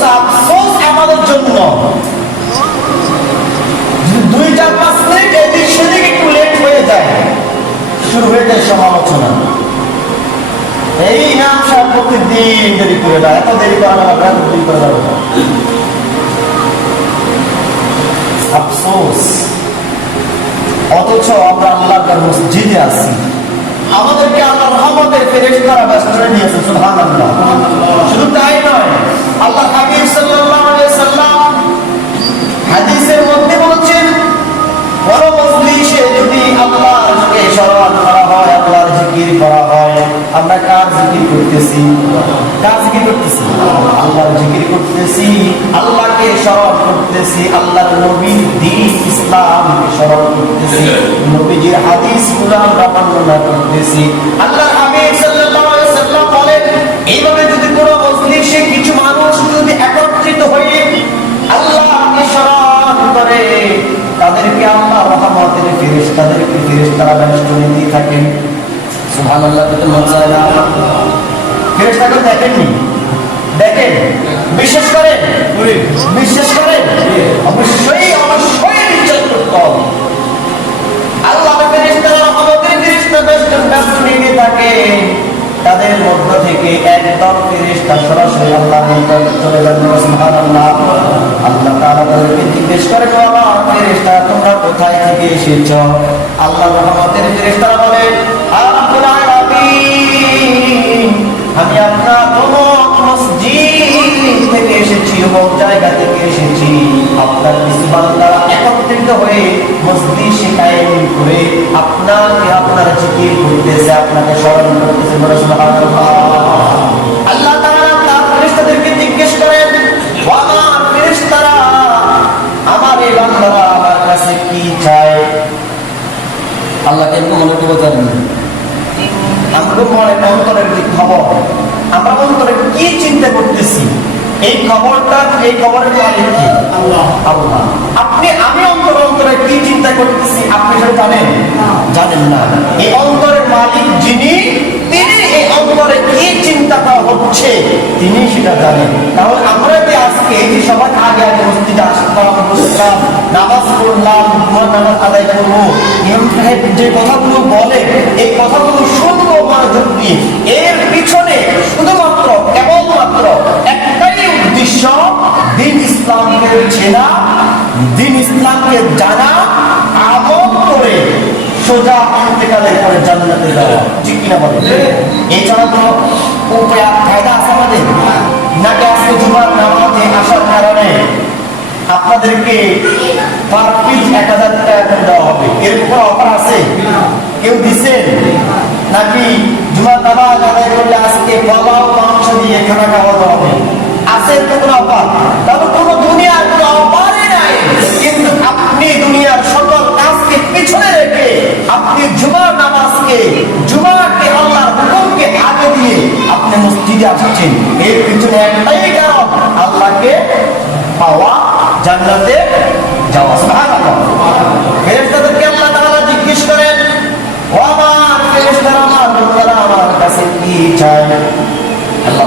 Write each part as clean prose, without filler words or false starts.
অথচ আফসোস আমাদের জন্য, 2-4-5 মিনিট এদিক সেদিক একটু লেট হয়ে যায়, শুরু হয়ে যায় সমালোচনা। এই নাম সাহেব প্রতিদিন দেরি করে দেয়, এত দেরি করা দেরি করে দেবো। আফসোস, অথচ আমরা আল্লাহর মসজিদে আছি, আমাদেরকে আল্লাহর রহমতের ফেরেশতারা বেষ্টনে নিয়েছে। সুবহানাল্লাহ। শুধু তাই নয়, আল্লাহ হাবিব সাল্লাল্লাহু আলাইহি সাল্লাম হাদিসের মধ্যে বলেছেন, বড় মজলিসে যদি আল্লাহকে স্মরণ করা হয়, আল্লাহর জিকির করা হয়, আমরা কার জিকির করতেছি? কার জিকির করতেছি? আল্লাহর জিকির করতেছি, আল্লাহকে স্মরণ করতেছি, আল্লাহর নবীর দ্বীন ইসলামকে স্মরণ করতেছি, নবীজির হাদিসগুলো আমরা বর্ণনা করতেছি। আল্লাহর হাবিব সাল্লাল্লাহু আলাইহি সাল্লাম বলেন, এইভাবে যদি কোনো মজলিসে কিছু মানুষ যদি একত্রিত হয়ে আল্লাহকে স্মরণ করে, তাদেরকে আল্লাহ রহমতের ফেরেশতারা বেষ্টনী দিয়ে থাকেন। সুবহানাল্লাহ। ফেরেশতাকে দেখেননি? দেখেন। বিশ্বাস করেন? বিশ্বাস করেন? অবশ্যই অবশ্যই বিশ্বাস করতে হবে। আল্লাহর ফেরেশতারা রহমতের ফেরেশতা বেষ্টনী দিয়ে থাকে, তাদের মধ্য থেকে একদম ফেরেশতা সরাসরি আল্লাহর নিকট চলে যান। সুবহানাল্লাহ। আল্লাহ তাআলা তাদেরকে জিজ্ঞেস করেন, আমার ফেরেশতা তোমরা কোথায় থেকে এসেছো? আল্লাহর রহমতের ফেরেশতারা বলেন, রব্বুল আলামিন, আমি আপনার অমুক মসজিদ থেকে এসেছি, অমুক জায়গা থেকে এসেছি। আপনার কিছু বান্দারা একত্রিত হয়ে মসজিদ কায়েম করে আপনাকে আপনার জিকির করতেছে, আপনাকে স্মরণ করতেছে। আল্লাহ তাআলা তার ফেরেশতাদেরকে জিজ্ঞেস করেন, আমার ফেরেশতারা, আমার এই বান্দারা আমার কাছে কি চায়? আল্লাহকে মনে করে জানেন, আমাদের মনে অন্তরের যে খবর, আমরা অন্তরে কি চিন্তা করতেছি, এই খবরের মালিক কি? আল্লাহ। আল্লাহ। আমি অন্তরে কি চিন্তা করতেছি আপনি সেটা জানেন? জানেন না। এই অন্তরের মালিক যিনি, তিনি এই অন্তরে কি চিন্তাটা হচ্ছে তিনি সেটা জানেন। তাহলে আমরা যে আজকে এই যে সবার আগে মসজিদে আসলাম, বসলাম, নামাজ পড়লাম, নামাজ আদায় করবো, ইমাম সাহেব যে কথাগুলো বলে, এই কথাগুলো শুনবো মনোযোগ দিয়ে, এর পিছনে শুধুমাত্র কেবলমাত্র একটাই উদ্দেশ্য, দ্বীন ইসলামকে চেনা, দ্বীন ইসলামকে জানা, আমল করে সোজা ইন্তেকালের পরে জান্নাতে যাওয়া। ঠিক কিনা বলেন? এছাড়া তো উপায় ফায়দা আছে আমাদের নাকি? আজকে জুমার নামাজে আসার কারণে আপনাদেরকে পার পিস 1000 টাকা করে দেওয়া হবে, এর উপর অফার আছে? কেউ দিচ্ছেন নাকি? জুমার নামাজ আদায় করলে আজকে পোলাও মাংস দিয়ে খানা খাওয়ানো হবে, আছে তো কোনো অফার? তবে কোনো দুনিয়ার কোনো অফারই নাই। কিন্তু আপনি দুনিয়ার সকল কাজকে পিছনে রেখে আপনি জুমার নামাজকে, জুমাকে, আল্লাহর হুকুমকে আগে দিয়ে আপনি মসজিদে আসছেন, এর পিছনে একটাই কারণ, আল্লাহকে পাওয়া, জান্নাতে যাওয়া। সুবহানাল্লাহ। ফেরেশতাদেরকে আল্লাহ তাআলা জিজ্ঞেস করেন, ও আমার ফেরেশতারা, আমার বান্দারা আমার কাছে কি চায়? আল্লাহ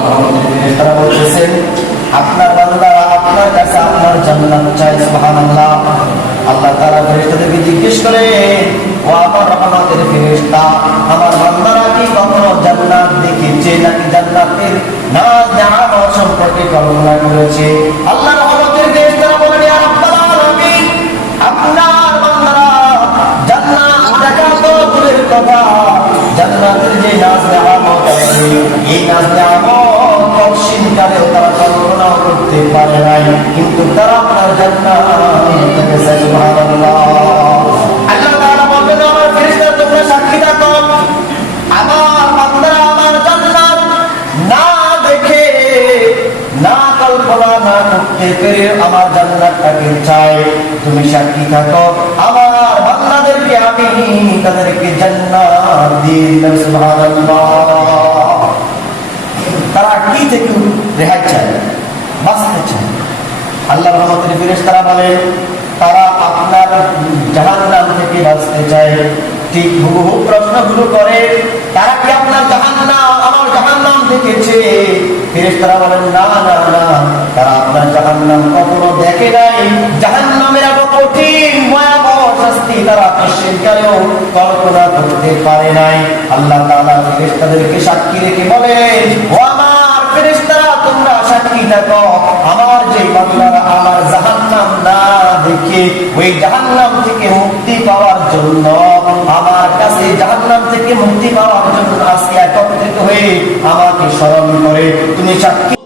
ফেরেশতারা বলতেছেন, আপনার বান্দারা আপনার কাছে আপনার জান্নাত চায়। সুবহানাল্লাহ। আল্লাহ তাআলা ফেরেশতাদেরকে জিজ্ঞেস করে, ও আমার রহমতের ফেরেশতা, আমার বান্দারা কি কখনো জান্নাত দেখেছে নাকি জান্নাতের নাজ নেয়ামত সম্পর্কে কল্পনা করেছে? আল্লাহ রহমতের ফেরেশতারা বলেন, ইয়া রাব্বাল আলামিন, আপনার বান্দারা জান্নাত দেখা তো দূরের কথা, জান্নাতের যে নাজ নেয়ামত আছে, এই নাজ নেয়ামত অসীমকালেও তারা কল্পনা করতে পারে নাই, কিন্তু তারা আপনার জান্নাত দেখেছে। সুবহানাল্লাহ। আল্লাহ তাআলা বলেন, আমার ফেরেশতারা তোমরা সাক্ষী থাকো, আমার বান্দারা আমার জান্নাত না দেখে, না কল্পনা না করতে পেরে আমার জান্নাতটাকে চাই। তুমি সাক্ষী থাকো, আমার বান্দাদেরকে আমি তাদেরকে জান্নাত দিয়ে দিলাম। সুবহানাল্লাহ। তারা কি থেকে রেহাই চায়? বাঁচতে চায়। আল্লাহর রহমতের ফেরেশতারা বলে, তারা আপনার জাহান্নাম থেকে বাঁচতে চায়। ঠিক হুবহু প্রশ্নগুলো করে, তারা কি আপনার জাহান্নাম, আমার জাহান্নাম দেখেছে? ফেরেশতারা বলেন, না না না, তারা জাহান্নাম কখনো দেখে নাই, জাহান্নামের এত কঠিন ভয়াবহ শাস্তি তারা তসিলকালেও কল্পনা করতে পারে নাই। আল্লাহ তাআলা ফেরেশতাদেরকে সাক্ষী রেখে বলেন, ও আমার ফেরেশতারা তোমরা সাক্ষী থাকো, আমার যে বান্দারা আমার জাহান্নাম না দেখে ওই জাহান্নাম থেকে মুক্তি পাওয়ার জন্য, আমার কাছে জাহান্নাম থেকে মুক্তি পাওয়ার জন্য আজকে একত্রিত হয়ে আমাকে স্মরণ করে, তুমি সাক্ষী